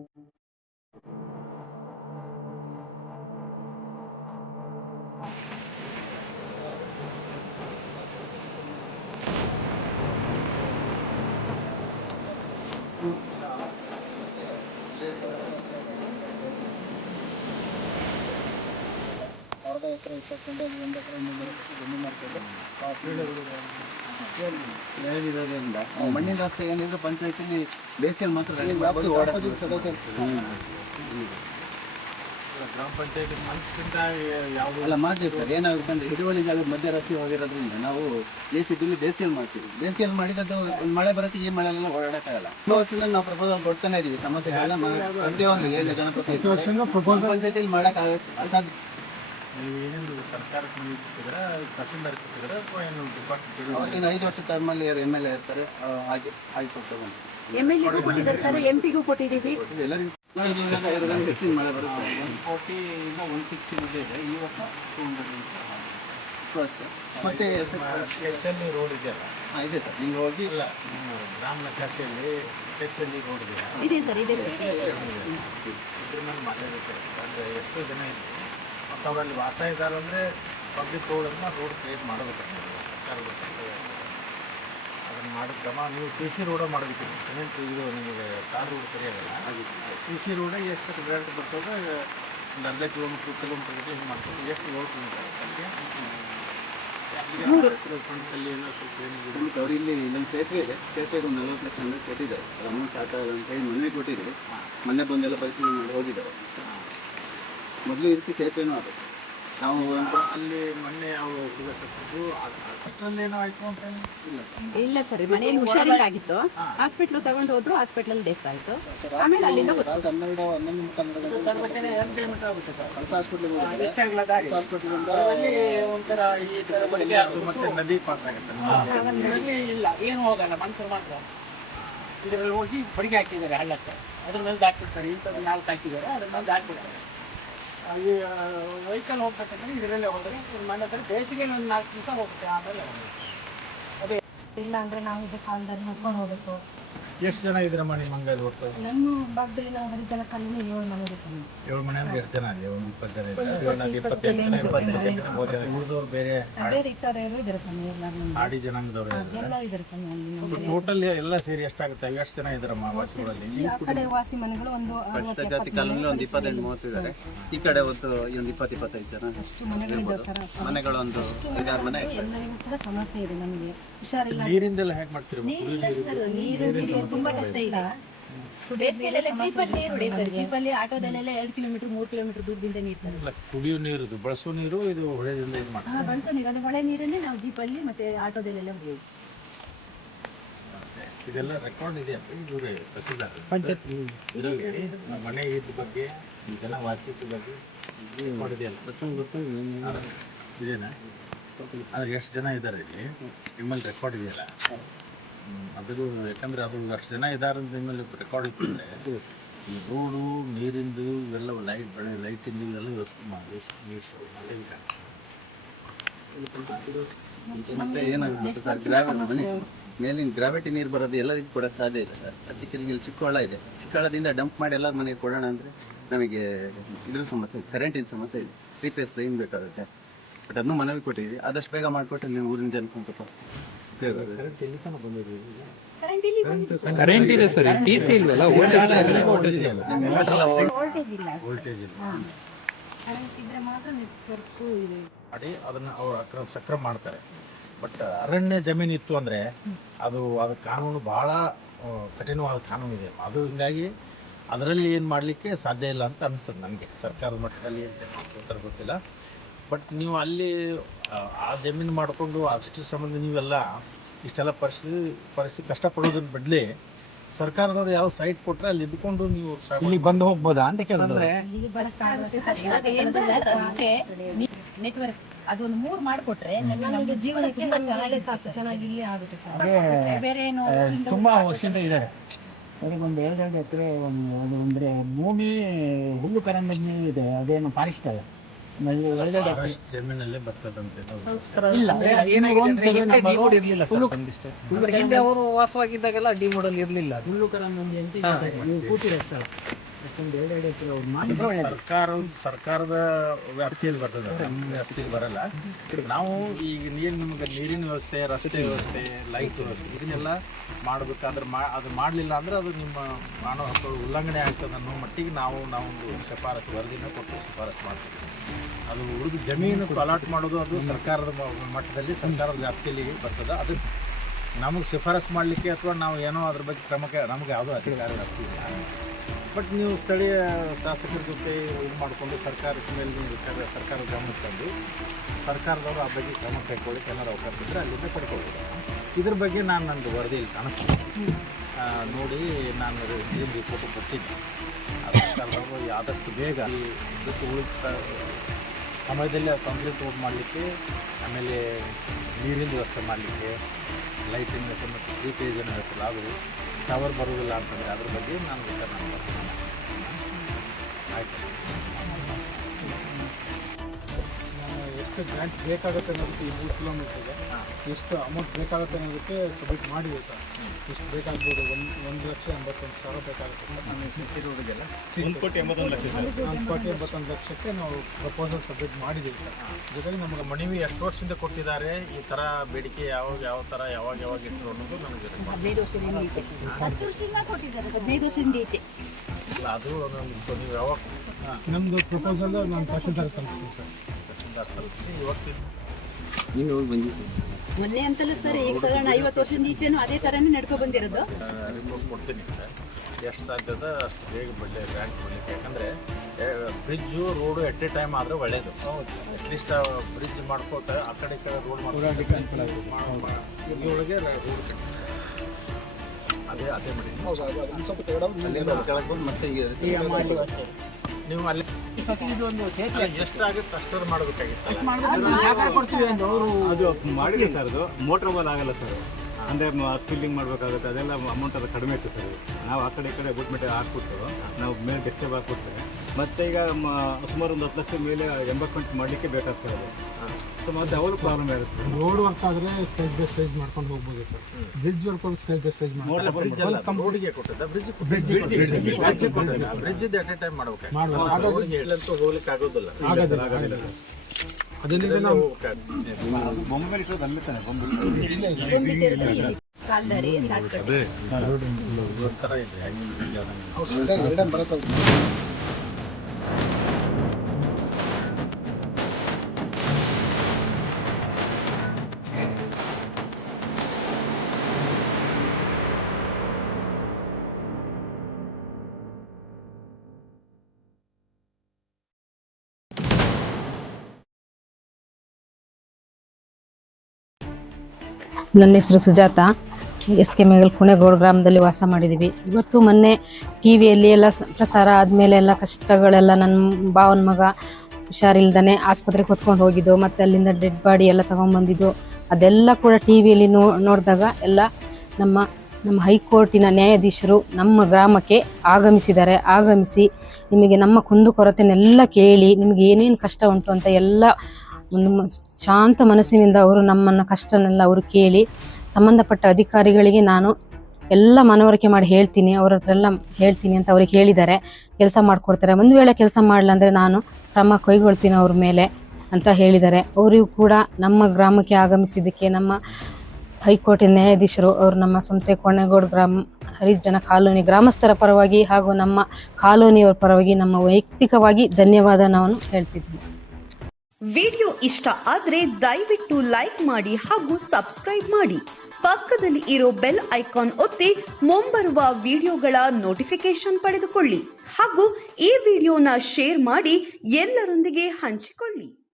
ಅರ್ಧ ಎಕರೆ 20 1 ಎಕರೆ 3 ಜಮೀನು ಮಾಡ್ಕೊಂಡು ಹೇಳಿರೋದ್ರಿಂದ ಮಣ್ಣಿನ ರಸ್ತೆ ಏನಿದ್ರು ಪಂಚಾಯತಿಲಿ ಬೇಸಿಗೆಯಲ್ಲಿ ಮಾತ್ರ ಗ್ರಾಮ ಪಂಚಾಯತಿ ಮನಸ್ಸಿಂದ ಯಾವುದೆಲ್ಲ ಮಾಡ್ತೀವಿ ಸರ್. ಏನಾಗುತ್ತೆ ಅಂದರೆ ಹಿಡುವಳಿ ಜಾಗದ ಮಧ್ಯ ರಸ್ತೆ ಹೋಗಿರೋದ್ರಿಂದ ನಾವು ಬೇಸಿಗೆಯಲ್ಲಿ ಬೇಸಿಗೆಯಲ್ಲಿ ಮಾಡ್ತೀವಿ. ಬೇಸಿಗೆಯಲ್ಲಿ ಮಾಡಿದ್ದು ಒಂದು ಮಳೆ ಬರುತ್ತೆ, ಈ ಮಳೆಯೆಲ್ಲ ಓಡಾಡೋಕ್ಕಾಗಲ್ಲ. ವರ್ಷದಲ್ಲಿ ನಾವು ಪ್ರಪೋಸಲ್ ಕೊಡ್ತಾನೆ ಇದೀವಿ. ಸಮಸ್ಯೆಗಳೆಲ್ಲ ಪ್ರತಿಯೊಂದು ಏನು ಜನಪ್ರತಿನಿಧಿ ಪಂಚಾಯತಿಯಲ್ಲಿ ಮಾಡೋಕ್ಕಾಗ ಅಸಾಧ್ಯ. ಏನೇನು ಸರ್ಕಾರಕ್ಕೆ ನಿಯೋಜಿಸಿದ್ರೆ ತಹಸೀಲ್ದಾರ್ ಕೊಟ್ಟಿದ್ದಾರೆ ಅಥವಾ ಏನು ಡಿಪಾರ್ಟ್ಮೆಂಟ್? ಅವ್ರಿಗಿನ 5 ವರ್ಷ ಟರ್ಮಲ್ಲಿ MLA ಇರ್ತಾರೆ, ಹಾಗೆ ಕೊಡ್ತಾರೆ. MLA ಗೂ ಕೊಟ್ಟಿದ್ದಾರೆ ಸರ್, MP ಗೂ ಕೊಟ್ಟಿದ್ದೀವಿ. ಎಲ್ಲರಿಗೂ ಹೆಚ್ಚಿನ ಮಳೆ ಬರುತ್ತೆ. 140 ಇಂದ 160 ಮಧ್ಯೆ ಇದೆ. ಈ ವರ್ಷ 200 ಮತ್ತೆ HL ರೋಡ್ ಇದೆಯಲ್ಲ? ಇದೆ ಸರ್. ನೀವು ಹೋಗಿ ಗ್ರಾಮ ನಕಾಶೆಯಲ್ಲಿ HL ರೋಡ್ ಇದೆಯಾ? ಇದೆ ಸರ್, ಇದೆ. ಇದ್ರ ಮೇಲೆ ಮಾತಾಡಬೇಕು ಅಂದರೆ ಎಷ್ಟು ಜನ ಇದೆ ಮತ್ತು ಅವರಲ್ಲಿ ವಾಸ ಇದ್ದಾರೆ ಅಂದರೆ ಪಬ್ಲಿಕ್ ರೋಡನ್ನು ರೋಡ್ ಕ್ರಿಯೇಟ್ ಮಾಡಬೇಕಾಗ್ತದೆ. ಸರ್ಕಾರದ ಕರ್ತವ್ಯ ಅದನ್ನು ಮಾಡಿದ ಕ್ರಮ. ನೀವು CC ರೋಡ ಮಾಡಬೇಕು. ಸಿಮೆಂಟ್ ಇದು ನಿಮಗೆ ಟಾರ್ ರೋಡ್ ಸರಿಯಾಗಲ್ಲ. CC ರೋಡಾಗಿ ಎಷ್ಟು ರಿಸಲ್ಟ್ ಬರ್ತದೆ? ಒಂದು ಅರ್ಧ ಕಿಲೋಮೀಟರ್ ಹಿಂಗೆ ಮಾಡ್ಕೊಂಡು ಎಷ್ಟು ರೋಡ್ ಫಂಡ್ಸಲ್ಲಿ ಏನೋ ಸ್ವಲ್ಪ ಅವ್ರು ಇಲ್ಲಿ ನಮ್ಮ ಸೇತುವೆ ಇದೆ. ಸೇತುವೆಗೆ ಒಂದು 40 ಲಕ್ಷ ಕೊಟ್ಟಿದ್ದಾರೆ. ಅಮೌಂಟ್ ಹಾಕಲ್ಲ ಅಂತ ಹೇಳಿ ಮನವಿ ಕೊಟ್ಟಿದ್ದೀವಿ. ಮೊನ್ನೆ ಬಂದೆಲ್ಲ ಪರಿಶೀಲನೆ ಮಾಡಿ ಹೋಗಿದ್ದಾರೆ. ಮೊದಲು ಈ ರೀತಿ ಸೇತುವೆನೂ ಆಗುತ್ತೆ. ನಾವು ಅಲ್ಲಿ ಮೊನ್ನೆ ಯಾವ ಹುಡುಗ ಸತ್ತಿದ್ದು ಅಷ್ಟರಲ್ಲೇನೋ ಆಯಿತು ಅಂತ ಇಲ್ಲ ಸರ್, ಮನೆಯಲ್ಲಿ ಹುಷಾರಿಲ್ಲಾಗಿತ್ತು. ಹಾಸ್ಪಿಟ್ಲ್ ತಗೊಂಡು ಹೋದ್ರು, ಹಾಸ್ಪಿಟ್ಲಲ್ಲಿ ಡೆತ್ ಆಯಿತು. ಆಮೇಲೆ ಅಲ್ಲಿಂದ 12 ಕಿಲೋಮೀಟರ್ ಆಗುತ್ತೆ ಸರ್. ಕಳಸ ಹಾಸ್ಪಿಟ್ಲಿಂದ ಮತ್ತೆ ನದಿ ಪಾಸ್ ಆಗುತ್ತೆ. ಇಲ್ಲ, ಏನು ಹೋಗಲ್ಲ, ಮನುಷ್ಯರು ಮಾತ್ರ ಇದರಲ್ಲಿ ಹೋಗಿ ಹೊಡಿಗೆ ಹಾಕಿದ್ದಾರೆ ಹಳ್ಳಕ್ಕೆ. ಅದ್ರ ಮೇಲೆ ಹಾಕಿರ್ತಾರೆ, ಇಂಥದ್ದು 4 ಹಾಕಿದ್ದಾರೆ, ಅದ್ರ ಮೇಲೆ ಹಾಕಿದ್ದಾರೆ. ಈ ವೆಹಿಕಲ್ ಹೋಗ್ಬೇಕಂದ್ರೆ ಇದರಲ್ಲೇ ಹೋದರೆ ಮನೆ ಹತ್ರ ಬೇಸಿಗೆಯಲ್ಲಿ ಒಂದು 4 ದಿವಸ ಹೋಗುತ್ತೆ. ಆಮೇಲೆ ಅದೇ ಇಲ್ಲ ಅಂದರೆ ನಾವು ಇದೇ ಕಾಲದಲ್ಲಿ ನೋಡ್ಕೊಂಡು ಹೋಗಬೇಕು. ಎಷ್ಟು ಜನ ಇದ್ರಮ್ಮ ನಿಮ್ಮ ಅಂಗಡಿ ಒಟ್ಟು? ನಮ್ಮ ಭಾಗದಲ್ಲಿ ನಾವು ಹರಿಜನ ಕಾಲೋನಿ 7 ಮನೆ ಇದೆ ಸರ್. 7 ಮನೆ ಅಂದ್ರೆ ಎಷ್ಟು ಜನ ಇದೆ? ಒಂದು 20 ಜನ ಇದ್ದಾರೆ. ಉಳಿದವ್ರು ಬೇರೆ ಬೇರೆ ಇದ್ದಾರೆ ಸ್ವಾಮಿ. ಆಡಿ ಜನಾಂಗದವರು ಎಲ್ಲ ಇದ್ದಾರೆ ಸ್ವಾಮಿ. ಟೋಟಲ್ ಎಲ್ಲ ಸೇರಿ ಎಷ್ಟಾಗುತ್ತೆ? ಎಷ್ಟು ಜನ ಇದ್ದಾರಮ್ಮ ವಾಸಿಗಳಲ್ಲಿ? ಆ ಕಡೆ ವಾಸಿ ಮನೆಗಳು ಒಂದು 60 ಜಾತಿ ಕಾಲೋನಿ ಒಂದು 28-30 ಇದ್ದಾರೆ. ಈ ಕಡೆ ಒಂದು 20-25 ಜನ ಅಷ್ಟು ಮನೆಗಳಿದ್ದಾವೆ ಸರ್. ಮನೆಗಳು ಒಂದು 5-6 ಮನೆ. ಎಲ್ಲರಿಗೂ ಕೂಡ ಸಮಸ್ಯೆ ಇದೆ. ನಮಗೆ ಹುಷಾರಿಲ್ಲ. ನೀರಿಂದೆಲ್ಲ ಹೇಗೆ ಮಾಡ್ತೀರಿ? ನೀರು ತುಂಬಾ ಕಷ್ಟ ಇದೆ. ಬೇಸಿಗೆಯಲ್ಲೆಲ್ಲ ಜೀಪಲ್ಲಿ ನೀರು ಹೊಡೆಯುತ್ತಾರೆ. ಜೀಪಲ್ಲಿ ಆಟೋದಲ್ಲೆಲ್ಲ 2 ಕಿಲೋಮೀಟರ್ 3 ಕಿಲೋಮೀಟರ್ ದೂರದಿಂದ ನೀರು ತರ್ತಾರೆ. ಕುಡಿಯೋ ನೀರು, ಬಳಸೋ ನೀರು ಇದು ಹೊಳೆದಿಂದ ಇದು ಮಾಡ್ತಾರೆ. ಬಳಸೋ ನೀರು ಅದು ಹೊಳೆ ನೀರನ್ನೇ ನಾವು ಜೀಪಲ್ಲಿ ಮತ್ತೆ ಆಟೋದಲ್ಲೆಲ್ಲ ಹೊಡೆಯೋದು. ಇದೆಲ್ಲ ರೆಕಾರ್ಡ್ ಇದೆ ಅಂತ ಇವರೇ ತಹಸೀಲ್ದಾರ್ ಮನೆ ಇದ್ದ ಬಗ್ಗೆ, ಜನ ವಾಸಿತ ಬಗ್ಗೆ ರೆಕಾರ್ಡ್ ಇದೆಯಲ್ಲ? ಇದೇನಾ? ಆದ್ರೆ ಎಷ್ಟು ಜನ ಇದ್ದಾರೆ ಇಲ್ಲಿ ನಿಮ್ಮಲ್ಲಿ ರೆಕಾರ್ಡ್ ಇದೆಯಲ್ಲ? ಅದು ಯಾಕಂದ್ರೆ ಅದು ಅಷ್ಟು ಜನ ಇದ್ದಾರೆ ಅಂತ ನಿಮ್ಮಲ್ಲಿ ರೆಕಾರ್ಡ್ ಇತ್ತಂದ್ರೆ ಈ ರೋಡು, ನೀರಿಂದು ಇವೆಲ್ಲ ಲೈಟಿಂದು ಇವೆಲ್ಲ ವ್ಯವಸ್ಥೆ ಮಾಡಿ ಮತ್ತೆ ಏನಾಗುತ್ತೆ ಸರ್, ಮೇಲಿನ ಗ್ರಾವಿಟಿ ನೀರು ಬರೋದು ಎಲ್ಲರಿಗೂ ಕೊಡೋಕ್ಕೆ ಸಾಧ್ಯ ಇಲ್ಲ ಸರ್. ಅದಕ್ಕೆ ಇಲ್ಲಿ ಚಿಕ್ಕ ಹಳ್ಳ ಇದೆ. ಚಿಕ್ಕ ಹಳ್ಳದಿಂದ ಡಂಪ್ ಮಾಡಿ ಎಲ್ಲರ ಮನೆಗೆ ಕೊಡೋಣ ಅಂದರೆ ನಮಗೆ ಇದ್ರ ಸಮಸ್ಯೆ ಇದೆ, ಕರೆಂಟಿನ ಸಮಸ್ಯೆ ಇದೆ. 3 ಫೇಸ್ ಲೈನ್ ಬೇಕಾಗುತ್ತೆ. ಬಟ್ ಅದನ್ನು ಮನವಿ ಕೊಟ್ಟಿದ್ದೀವಿ. ಆದಷ್ಟು ಬೇಗ ಮಾಡಿಕೊಟ್ಟು ನೀವು ಊರಿನ ಜನಕ್ಕೆ ಒಂದು ಸ್ವಲ್ಪ ಕರೆಂಟ್ ಇದೆ ಸರ್. TC ಇಲ್ವಲ್ಲ, ವೋಲ್ಟೇಜ್ ಇಲ್ಲ. ವೋಲ್ಟೇಜ್ ಇಲ್ಲ. ಕರೆಂಟ್ ಇದ್ರೆ ಮಾತ್ರ ನೆಟ್ವರ್ಕು ಇದೆ. ಮಾಡಿ ಅದನ್ನು ಅವರು ಸಕ್ರಮ ಮಾಡ್ತಾರೆ. ಬಟ್ ಅರಣ್ಯ ಜಮೀನು ಇತ್ತು ಅಂದರೆ ಅದು ಕಾನೂನು ಭಾಳ ಕಠಿಣವಾದ ಕಾನೂನು ಇದೆ. ಅದು ಹಿಂಗಾಗಿ ಅದರಲ್ಲಿ ಏನು ಮಾಡಲಿಕ್ಕೆ ಸಾಧ್ಯ ಇಲ್ಲ ಅಂತ ಅನಿಸ್ತದೆ ನನಗೆ. ಸರ್ಕಾರದ ಮಟ್ಟದಲ್ಲಿ ಏನು ಗೊತ್ತಿಲ್ಲ. ಬಟ್ ನೀವು ಅಲ್ಲಿ ಆ ಜಮೀನು ಮಾಡಿಕೊಂಡು ಅಷ್ಟು ಸಂಬಂಧ ನೀವೆಲ್ಲ ಇಷ್ಟೆಲ್ಲ ಪರಿಸ್ಥಿತಿ ಕಷ್ಟಪಡೋದ್ರ ಬದಲೇ ಸರ್ಕಾರದವ್ರು ಯಾವ ಸೈಟ್ ಕೊಟ್ಟರೆ ಅಲ್ಲಿ ಇದ್ಕೊಂಡು ನೀವು ಇಲ್ಲಿ ಬಂದು ಹೋಗ್ಬೋದಾ ಅಂತ ಕೇಳಿದ್ರೆ ನೆಟ್ವರ್ಕ್ ಅದೊಂದು 3 ಮಾಡಿಕೊಟ್ರೆ ನಮಗೆ ಜೀವನಕ್ಕೆ ಚೆನ್ನಾಗಿ ಇಲ್ಲಿ ಆಗುತ್ತೆ ಸರ್. ಬೇರೆ ಏನು ತುಂಬಾ ವರ್ಷದಿಂದ ಇದ್ದಾರೆ. ಒಂದು 2 ಎಕರೆ ಅಂದ್ರೆ ಭೂಮಿ ಹುಲ್ಲು ಕರಂಬಿ ಇದೆ. ಅದೇನು ಫಾರೆಸ್ಟ್ ಇದೆ. ಜಮೀನಲ್ಲೇ ಬರ್ತದಂತೆ. ಹಿಂದೆ ಅವರು ವಾಸವಾಗಿದ್ದಾಗೆಲ್ಲ ಡಿ ಮೋಡಲ್ ಇರಲಿಲ್ಲ. ಹುಲ್ಲು ಕರಂಬಿ ಅಂತ ಕೂತಿದೆ ಸರ್. ಸರ್ಕಾರದ ವ್ಯಾಪ್ತಿಯಲ್ಲಿ ಬರ್ತದೆ, ನಮ್ಮ ವ್ಯಾಪ್ತಿಯಲ್ಲಿ ಬರಲ್ಲ. ನಾವು ಈಗ ನೀರಿನ ವ್ಯವಸ್ಥೆ, ರಸ್ತೆ ವ್ಯವಸ್ಥೆ, ಲೈಟ್ ವ್ಯವಸ್ಥೆ ಇದನ್ನೆಲ್ಲ ಮಾಡಬೇಕಾದ್ರೆ ಅದು ಮಾಡಲಿಲ್ಲ ಅಂದರೆ ಅದು ನಿಮ್ಮ ಮಾನವ ಹಕ್ಕುಗಳು ಉಲ್ಲಂಘನೆ ಆಗ್ತದೆ ಅನ್ನೋ ಮಟ್ಟಿಗೆ ನಾವೊಂದು ಶಿಫಾರಸು ವರದಿನ ಕೊಟ್ಟು ಶಿಫಾರಸು ಮಾಡ್ತೀವಿ. ಅದು ಉಳಿದು ಜಮೀನು ಅಲಾಟ್ ಮಾಡೋದು ಅದು ಸರ್ಕಾರದ ಮಟ್ಟದಲ್ಲಿ ಸರ್ಕಾರದ ವ್ಯಾಪ್ತಿಯಲ್ಲಿ ಬರ್ತದೆ. ಅದು ನಮಗೆ ಶಿಫಾರಸು ಮಾಡಲಿಕ್ಕೆ ಅಥವಾ ನಾವು ಏನೋ ಅದ್ರ ಬಗ್ಗೆ ಕ್ರಮಕ್ಕೆ ನಮಗೆ ಯಾವುದೋ ಅಧಿಕಾರ ಆಗ್ತಿಲ್ಲ. ಬಟ್ ನೀವು ಸ್ಥಳೀಯ ಶಾಸಕರ ಜೊತೆ ಇದು ಮಾಡಿಕೊಂಡು ಸರ್ಕಾರದ ಮೇಲೆ ನೀವು ಸರ್ಕಾರದ ಗಮನಕ್ಕೆ ತಂದು ಸರ್ಕಾರದವರು ಆ ಬಗ್ಗೆ ಕ್ರಮ ಕೈಗೊಳ್ಳಕ್ಕೆ ಏನಾದ್ರು ಅವಕಾಶ ಇದ್ದರೆ ಅಲ್ಲಿಂದ ಪಡ್ಕೊಳ್ಬೋದು. ಇದ್ರ ಬಗ್ಗೆ ನಾನು ನಂದು ವರದಿಯಲ್ಲಿ ಕಾಣಿಸ್ತೀನಿ ನೋಡಿ ನಾನು ಏನು ರಿಪೋರ್ಟ್ ಕೊಟ್ಟಿದ್ದೆ. ಸರ್ಕಾರದವರು ಆದಷ್ಟು ಬೇಗ ಇದಕ್ಕೆ ಉಳಿದ ಸಮಯದಲ್ಲಿ ತೊಂದರೆ ತೋಡ್ ಮಾಡಲಿಕ್ಕೆ, ಆಮೇಲೆ ನೀರಿನ ವ್ಯವಸ್ಥೆ ಮಾಡಲಿಕ್ಕೆ, ಲೈಟಿನ ವ್ಯವಸ್ಥೆ ಮತ್ತು ಪ್ರೀಪೇಜನ ವ್ಯವಸ್ಥೆ, ಅದು ಟವರ್ ಬರೋದಿಲ್ಲ ಅಂತಂದರೆ ಅದ್ರ ಬಗ್ಗೆ ನಾನು ಬರ್ತೀನಿ. ಆಯಿತು, ಎಷ್ಟು ಗ್ರ್ಯಾಂಟ್ ಬೇಕಾಗುತ್ತೆ ಅನ್ನೋದಕ್ಕೆ ಈ 3 ಕಿಲೋಮೀಟ್ರಿಗೆ ಎಷ್ಟು ಅಮೌಂಟ್ ಬೇಕಾಗುತ್ತೆ ಅನ್ನೋದಕ್ಕೆ ಸಬ್ಮಿಟ್ ಮಾಡಿದೆ ಸರ್. ಎಷ್ಟು ಬೇಕಾಗ್ಬೋದು? 1,81,000 ಬೇಕಾಗುತ್ತೆ ಸರ್. ನಾನು ಸಿಸಿರೋರಿಗೆಲ್ಲ 1,81,00,000ಕ್ಕೆ ನಾವು ಪ್ರಪೋಸಲ್ ಸಬ್ಮಿಟ್ ಮಾಡಿದ್ದೀವಿ ಸರ್. ಜೊತೆಗೆ ನಮಗೆ ಮನವಿ ಎಷ್ಟು ವರ್ಷದಿಂದ ಕೊಟ್ಟಿದ್ದಾರೆ, ಈ ಥರ ಬೇಡಿಕೆ ಯಾವ ಥರ ಯಾವಾಗ ಇಟ್ಟರು ಅನ್ನೋದು ನನಗೆ 15 ವರ್ಷದಿಂದ ಈಚೆ. 15 ವರ್ಷದಿಂದ ಈಚೆ. ಇಲ್ಲ, ಅದು ನೀವು ಯಾವಾಗ ನಮ್ಮದು ಪ್ರಪೋಸಲ್ ನಾನು ತಹಶೀಲ್ದಾರ್ ತಲುಪಿಸ್ತೀನಿ ಸರ್. ತಹಶೀಲ್ದಾರ್ ಸಲ್ಲಿಸಿ ಇವತ್ತು ನೀವು ಹೋಗಿ ಬಂದಿದ್ದೀವಿ ಮೊನ್ನೆ ಅಂತಲ್ಲ ಸರ್, ಈಗ ಸಾಧಾರಣ 50 ವರ್ಷದಿಂದ ಈಚೆನೂ ಅದೇ ಥರನೇ ನಡ್ಕೊ ಬಂದಿರೋದು. ರಿಪೋರ್ಟ್ ಕೊಡ್ತೀನಿ. ಎಷ್ಟು ಸಾಧ್ಯದ ಅಷ್ಟು ಬೇಗ ಒಳ್ಳೆ ಗ್ರ್ಯಾಂಟ್ ಕೊಡಲಿಕ್ಕೆ. ಯಾಕಂದರೆ bridge road at a time ಆದರೆ ಒಳ್ಳೆಯದು. ಅಟ್ಲೀಸ್ಟ್ ಬ್ರಿಡ್ಜ್ ಮಾಡ್ಕೊಳ್ತಾರೆ, ಆ ಕಡೆ ಈ ಕಡೆ ರೋಡ್ ಮಾಡ್ಕೊಳಗೆ ರೋಡ್ ಅದೇ ಮಾಡಿ ಸ್ವಲ್ಪ ಕೆಳಗೆ ಬಂದು ಮತ್ತೆ ನೀವು ಅಲ್ಲಿ ಇದು ಒಂದು ಸೇತುವೆ ಎಷ್ಟಾಗುತ್ತೆ ಅಷ್ಟರ ಮಾಡಬೇಕಾಗಿತ್ತಲ್ಲ. ಅದು ಮಾಡಿದೆ ಸರ್. ಅದು ಮೋಟ್ರ್ ಬೋಲ್ ಆಗಲ್ಲ ಸರ್. ಅಂದರೆ ಫಿಲ್ಲಿಂಗ್ ಮಾಡಬೇಕಾಗುತ್ತೆ, ಅದೆಲ್ಲ ಅಮೌಂಟ್ ಅದು ಕಡಿಮೆ ಇತ್ತು ಸರ್. ನಾವು ಆ ಕಡೆ ಈ ಕಡೆ ಬುಟ್ ಮೆಟೆ ಹಾಕ್ಬಿಟ್ಟು ನಾವು ಮೇಲೆ ಡಿಸ್ಟರ್ಬ್ ಹಾಕ್ಬಿಡ್ತೇವೆ. ಮತ್ತು ಈಗ ಸುಮಾರು ಒಂದು 10 ಲಕ್ಷ ಮೇಲೆ ಎಂಬತ್ಮೆಂಟ್ ಮಾಡಲಿಕ್ಕೆ ಬೇಕಾಗ್ತದೆ ಸರ್. ಅದು ಸೊ ಮತ್ತೆ ಅವರು ಪ್ರಾಬ್ಲಮ್ ಇರುತ್ತೆ. ರೋಡ್ ವರ್ಕ್ ಆದರೆ ಸ್ಟೇಜ್ ಬೈ ಸ್ಟೇಜ್ ಮಾಡ್ಕೊಂಡು ಹೋಗ್ಬೋದು sir. Bridge work stage by stage bridge ಕೊಟ್ಟಿದ್ದ bridge bridge at a time ಮಾಡ್ಬೇಕು. ಇಲ್ಲಂತೂ ಹೋಗ್ಲಿಕ್ಕೆ ಆಗೋದಿಲ್ಲ. ಅದರಿಂದ ನಾವು ಬೊಂಬೆ ಇಟ್ಟೋದು ಅಲ್ಲೇ ತಾನೆ ಬೊಂಬೆ ಕಾಲ್ದಾರಿ ಒಂಥರ ಇದೆ. ನನ್ನ ಹೆಸರು ಸುಜಾತ. SK ಮೇಗಲ್ ಕುಣೆಗೋಡು ಗ್ರಾಮದಲ್ಲಿ ವಾಸ ಮಾಡಿದ್ದೀವಿ. ಇವತ್ತು ಮೊನ್ನೆ ಟಿ ವಿಯಲ್ಲಿ ಎಲ್ಲ ಪ್ರಸಾರ ಆದಮೇಲೆ ಎಲ್ಲ ಕಷ್ಟಗಳೆಲ್ಲ ನನ್ನ ಭಾವನ ಮಗ ಹುಷಾರಿಲ್ದೇ ಆಸ್ಪತ್ರೆಗೆ ಹೊತ್ಕೊಂಡು ಹೋಗಿದ್ದು, ಮತ್ತು ಅಲ್ಲಿಂದ ಡೆಡ್ ಬಾಡಿ ಎಲ್ಲ ತೊಗೊಂಬಂದಿದ್ದು, ಅದೆಲ್ಲ ಕೂಡ ಟಿ ವಿಯಲ್ಲಿ ನೋಡಿದಾಗ ಎಲ್ಲ ನಮ್ಮ ಹೈಕೋರ್ಟಿನ ನ್ಯಾಯಾಧೀಶರು ನಮ್ಮ ಗ್ರಾಮಕ್ಕೆ ಆಗಮಿಸಿದ್ದಾರೆ. ಆಗಮಿಸಿ ನಿಮಗೆ ನಮ್ಮ ಕುಂದುಕೊರತೆನೆಲ್ಲ ಕೇಳಿ ನಿಮಗೆ ಏನೇನು ಕಷ್ಟ ಉಂಟು ಅಂತ ಎಲ್ಲ ಒಂದು ಶಾಂತ ಮನಸ್ಸಿನಿಂದ ಅವರು ನಮ್ಮನ್ನು ಕಷ್ಟನೆಲ್ಲ ಅವರು ಕೇಳಿ ಸಂಬಂಧಪಟ್ಟ ಅಧಿಕಾರಿಗಳಿಗೆ ನಾನು ಎಲ್ಲ ಮನವರಿಕೆ ಮಾಡಿ ಹೇಳ್ತೀನಿ, ಅವ್ರ ಹತ್ರ ಎಲ್ಲ ಹೇಳ್ತೀನಿ ಅಂತ ಅವ್ರಿಗೆ ಹೇಳಿದ್ದಾರೆ. ಕೆಲಸ ಮಾಡಿಕೊಡ್ತಾರೆ. ಒಂದು ವೇಳೆ ಕೆಲಸ ಮಾಡಲ್ಲ ಅಂದರೆ ನಾನು ಕ್ರಮ ಕೈಗೊಳ್ತೀನಿ ಅವ್ರ ಮೇಲೆ ಅಂತ ಹೇಳಿದ್ದಾರೆ. ಅವರಿಗೂ ಕೂಡ ನಮ್ಮ ಗ್ರಾಮಕ್ಕೆ ಆಗಮಿಸಿದ್ದಕ್ಕೆ ನಮ್ಮ ಹೈಕೋರ್ಟಿನ ನ್ಯಾಯಾಧೀಶರು ಅವರು ನಮ್ಮ ಸಂಸ್ಥೆ ಕುಣೆಗೋಡು ಗ್ರಾಮ ಹರಿಜನ ಕಾಲೋನಿ ಗ್ರಾಮಸ್ಥರ ಪರವಾಗಿ ಹಾಗೂ ನಮ್ಮ ಕಾಲೋನಿಯವರ ಪರವಾಗಿ ನಮ್ಮ ವೈಯಕ್ತಿಕವಾಗಿ ಧನ್ಯವಾದ ನಾನು ಹೇಳ್ತಿದ್ದೀನಿ. ವಿಡಿಯೋ ಇಷ್ಟ ಆದ್ರೆ ದಯವಿಟ್ಟು ಲೈಕ್ ಮಾಡಿ ಹಾಗೂ ಸಬ್ಸ್ಕ್ರೈಬ್ ಮಾಡಿ. ಪಕ್ಕದಲ್ಲಿ ಇರೋ ಬೆಲ್ ಐಕಾನ್ ಒತ್ತಿ ಮುಂಬರುವ ವಿಡಿಯೋಗಳ ನೋಟಿಫಿಕೇಶನ್ ಪಡೆದುಕೊಳ್ಳಿ ಹಾಗೂ ಈ ವಿಡಿಯೋನ ಶೇರ್ ಮಾಡಿ ಎಲ್ಲರೊಂದಿಗೆ ಹಂಚಿಕೊಳ್ಳಿ.